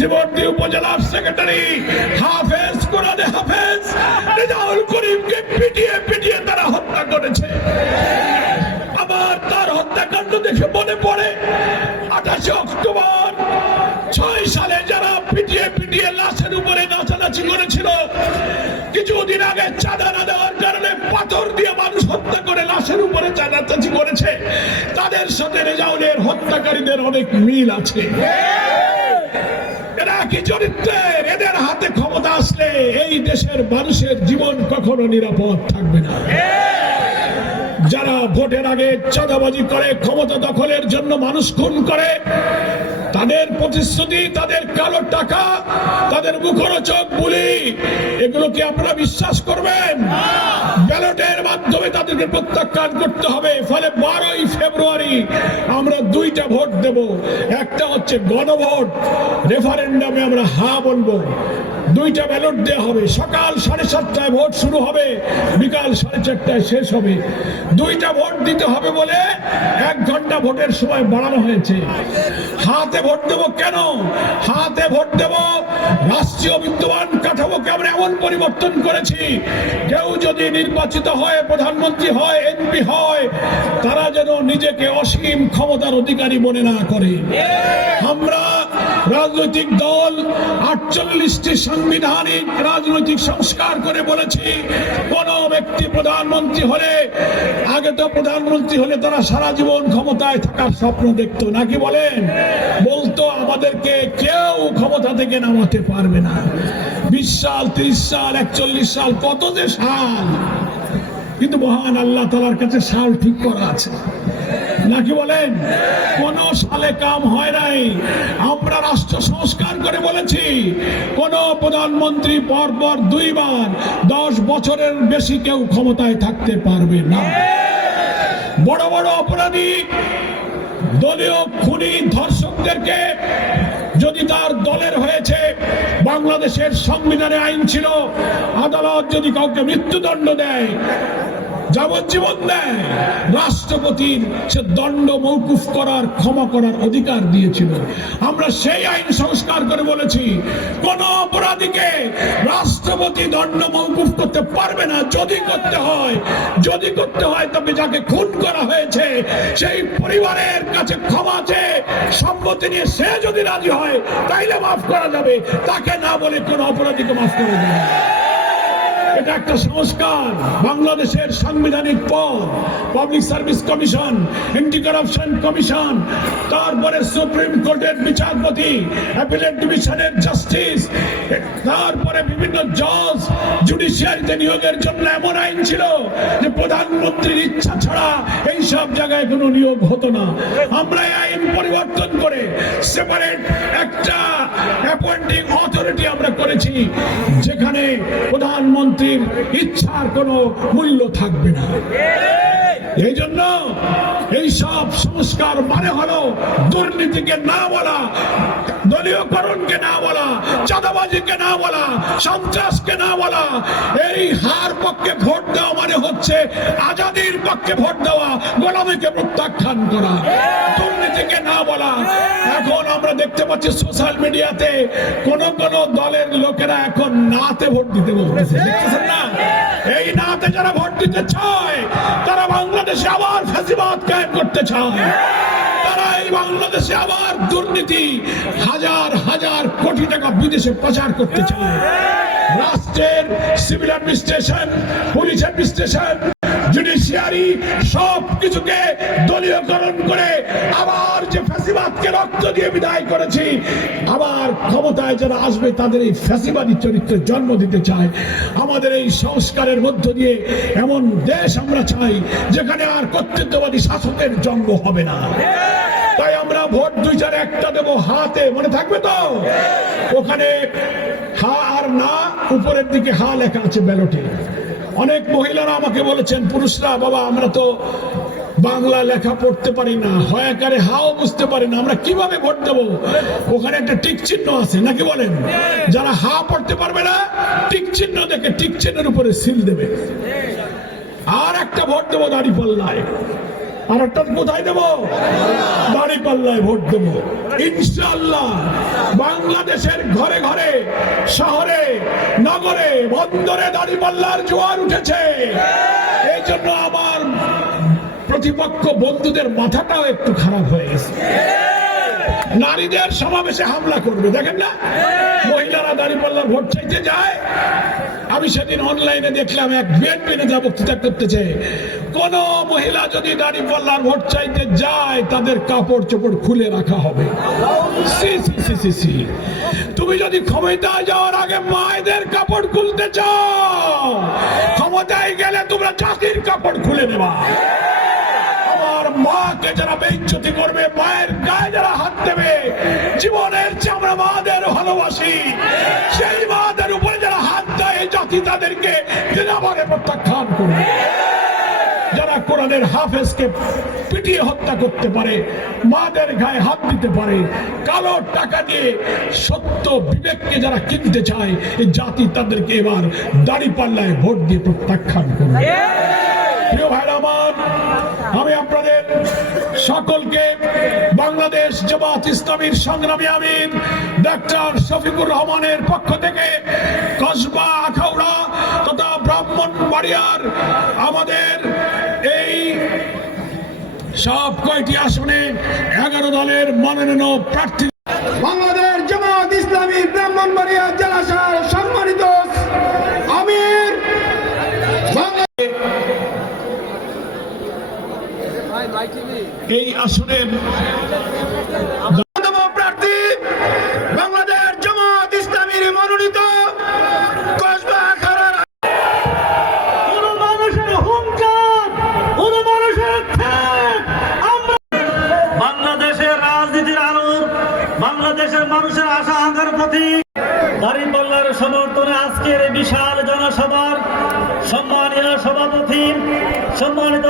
শ্রীবর্দী উপজেলার সেক্রেটারি হাফেজ কোরআনে হাফেজ রেজাউল করিমকে পিটিয়ে পিটিয়ে তারা হত্যা করেছে। আবার তার হত্যাকাণ্ড দেখে মনে পড়ে, আঠাশে অক্টোবর, ছয় সালে যারা পিটিয়ে পিটিয়ে লাশের উপরে নাচানাচি করেছিল, কিছুদিন আগে চাঁদা না দেওয়ার কারণে পাথর দিয়ে মানুষ হত্যা করে লাশের উপরে চাঁদাচাচি করেছে। তাদের সাথে রেজাউলের হত্যাকারীদের অনেক মিল আছে। কি চরিত্রের এদের হাতে ক্ষমতা আসলে এই দেশের মানুষের জীবন কখনো নিরাপদ থাকবে না। যারা ভোটের আগে চাঁদাবাজি করে, ক্ষমতা দখলের জন্য মানুষ খুন করে, তাদের প্রতিশ্রুতি, তাদের কালো টাকা, তাদের মুখরোচক বলি এগুলো কি আপনারা বিশ্বাস করবেন? ব্যালটের মাধ্যমে তাদেরকে প্রত্যাখ্যান করতে হবে। ফলে বারোই ফেব্রুয়ারি আমরা দুইটা ভোট দেব। একটা হচ্ছে গণভোট। রেফারেন্ডামে আমরা হা বলব। দুইটা ব্যালট দেওয়া হবে। সকাল সাড়ে সাতটায় ভোট শুরু হবে। বিকাল সাড়ে চারটায় শেষ হবে। দুইটা ভোট দিতে হবে বলে এক ঘণ্টা ভোটের সময় বাড়ানো হয়েছে। হাতে ভোট দেবো কেন? হাতে ভোট দেব, রাষ্ট্রীয় বিদ্যমান কাঠামোকে আমরা এমন পরিবর্তন করেছি। কেউ যদি নির্বাচিত হয়, প্রধানমন্ত্রী হয়, এমপি হয়, তারা যেন নিজেকে অসীম ক্ষমতার অধিকারী মনে না করে। আমরা রাজনৈতিক দল আটচল্লিশটি সাংবিধানিক রাজনৈতিক সংস্কার করে বলেছি, কোন ব্যক্তি প্রধানমন্ত্রী হলে, আগে তো প্রধানমন্ত্রী হলে তারা সারা জীবন ক্ষমতায় থাকার স্বপ্ন দেখতো নাকি বলেন? বলতো, আমাদেরকে কেউ ক্ষমতা থেকে নামাতে পারবে না। বিশ সাল, ত্রিশ সাল, একচল্লিশ সাল, কত যে সাল। কিন্তু মহান আল্লাহ তালার কাছে সাল ঠিক করা আছে। নাকি বলেন? কোন সালে কাম হয় নাই। আমরা রাষ্ট্র সংস্কার করে বলেছি, কোন প্রধানমন্ত্রী পর পর দুইবার দশ বছরের বেশি কেউ ক্ষমতায় থাকতে পারবে না। বড় বড় অপরাধী, দলীয় খুনি, ধর্ষকদেরকে যদি তার দলের হয়েছে বাংলাদেশের সংবিধানে আইন ছিল, আদালত যদি কাউকে মৃত্যুদণ্ড দেয়, যাবজ্জীবন দেয়, রাষ্ট্রপতির সে দণ্ড মৌকুফ করার, ক্ষমা করার অধিকার দিয়েছিল। আমরা সেই আইন সংস্কার করে বলেছি, কোন অপরাধীকে রাষ্ট্রপতি দণ্ড মৌকুফ করতে পারবে না যদি করতে হয়, যদি করতে হয়, তবে যাকে খুন করা হয়েছে, সেই পরিবারের কাছে ক্ষমা চেয়ে সম্মতি নিয়ে সে যদি রাজি হয়, তাইলে মাফ করা যাবে তাকে না বলে কোন অপরাধীকে মাফ করে না। এটা একটা সংস্কার। বাংলাদেশের সাংবিধানিক পদ public service commission anti corruption commission তারপরে সুপ্রিম কোর্টের বিচারপতি অ্যাপিলেট ডিভিশনের জাস্টিস তারপরে বিভিন্ন জজ জুডিশিয়ারিতে নিয়োগের জন্য এমন আইন ছিল যে প্রধানমন্ত্রীর ইচ্ছা ছাড়া এই সব জায়গায় কোনো নিয়োগ হতো না। আমরা আইন পরিবর্তন করে সেপারেট একটা অ্যাপয়েন্টিং অথরিটি আমরা করেছি, যেখানে প্রধানমন্ত্রীর ইচ্ছার কোনো মূল্য থাকবে না। এই জন্য এই সব সংস্কার মানে হলো দুর্নীতিকে না বলা, দলীয়করণকে না বলা, চাঁদাবাজিকে না বলা, সন্ত্রাসকে না বলা। এই হার পক্ষে ভোট দেওয়া মানে হচ্ছে আজাদির পক্ষে ভোট দেওয়া, গোলামীকে প্রত্যাখ্যান করা দুর্নীতিকে না বলা এখন আমরা দেখতে পাচ্ছি সোশ্যাল মিডিয়াতে কোন কোন দলের লোকেরা এখন নাতে ভোট দিতে এই নাতে যারা ভোট দিতে চায়, তারা বাংলাদেশে আবার ফ্যাসিবাদ কায়েম করতে চায়। তারা এই বাংলাদেশে আবার দুর্নীতি হাজার হাজার কোটি টাকা বিদেশে প্রচার করতে চায়। রাষ্ট্রের civil administration, police administration judiciary সব কিছুকে দলীয়করণ করে আবার ফ্যাসিবাদকে রক্ত দিয়ে বিদায় করেছি। আবার ক্ষমতায় যারা আসবে, তাদের এই ফ্যাসিবাদী চরিত্রের জন্ম দিতে চায়। আমাদের এই সংস্কারের মধ্য দিয়ে এমন দেশ আমরা চাই, যেখানে আর কর্তৃত্ববাদী শাসকের জন্ম হবে না। তাই আমরা ভোট দুই চার একটা দেবো হাতে, মনে থাকবে তো? ওখানে হা আর না, উপরের দিকে হা লেখা আছে ব্যালটে। অনেক মহিলারা আমাকে বলেছেন, পুরুষরা, বাবা, আমরা তো বাংলা লেখা পড়তে পারি না, হয়াকারে হাও বুঝতে পারি না, আমরা কীভাবে ভোট দেবো? ওখানে একটা টিক চিহ্ন আছে, নাকি বলেন? যারা হা পড়তে পারবে না, টিক চিহ্ন দেখে টিক চিহ্নের উপরে সিল দেবে। আর একটা ভোট দেবো দাঁড়ি পাল্লায় আর একটা কোথায় দেবো? দাড়ি পাল্লায় ভোট দেবো। ইনশাল্লাহ বাংলাদেশের ঘরে ঘরে, শহরে, নগরে, বন্দরে দাড়ি পাল্লার জোয়ার উঠেছে। এই জন্য আমার প্রতিপক্ষ বন্ধুদের মাথাটাও একটু খারাপ হয়ে গেছে। নারীদের সমাবেশে হামলা করবে, দেখেন না? মহিলারা দাঁড়িপাল্লার ভোট চাইতে যায়। আমি সেদিন অনলাইনে দেখলাম এক বিএনপি নেতা বক্তৃতা করতেছে, কোন মহিলা যদি দাঁড়িপাল্লার ভোট চাইতে যায়, তাদের কাপড় চোপড় খুলে রাখা হবে। তুমি যদি ক্ষমতায় যাওয়ার আগে মায়েদের কাপড় খুলতে চাও, ক্ষমতায় গেলে তোমরা জাতির কাপড় খুলে আমার মাকে যারা বেইজ্জতি করবে মায়ের গায়ে যারা হাত দেবে জীবনের চেয়ে আমরা মাদের ভালোবাসি। সেই মাদের উপরে যারা হাত দেয় জাতি তাদেরকে ঘৃণাভাবে প্রত্যাখ্যান করবে। যারা কোরআনের হাফেজকে পিটিয়ে হত্যা করতে পারে মাদের গায়ে হাত দিতে পারে কালো টাকা দিয়ে সত্য বিবেককে যারা কিনতে চায় এই জাতি তাদেরকে এবার দাড়ি পাল্লায় ভোট দিয়ে প্রত্যাখ্যান করবে। প্রিয় ভাইরা আমি আপনাদের সকলকে বাংলাদেশ জামাত ইসলামীর সংগ্রামী আমির ডাক্তার শফিকুর রহমানের পক্ষ থেকে কসবা আখাউড়া তথা ব্রাহ্মণ ব্রাহ্মণবাড়িয়ার আমাদের এই সব কয়টি আসনে এগারো দলের মনোনয়ন প্রার্থী। বাংলাদেশ জামাত ইসলামী ব্রাহ্মণবাড়িয়া জেলা সম্মানিত আমির এই আসনের অন্যতম প্রার্থী বাংলাদেশ জামাত ইসলামীর মনোনীত কসবা আখাউড়ার কোন মানুষের হুঙ্কার কোন মানুষের ঠেক আমরা বাংলাদেশের রাজনীতির আলোর বাংলাদেশের মানুষের আশা আকাঙ্ক্ষার প্রতীক দাঁড়িপাল্লার সমর্থনে আজকের এই বিশাল জনসভার সম্মানীয় সভাপতি সম্মানিত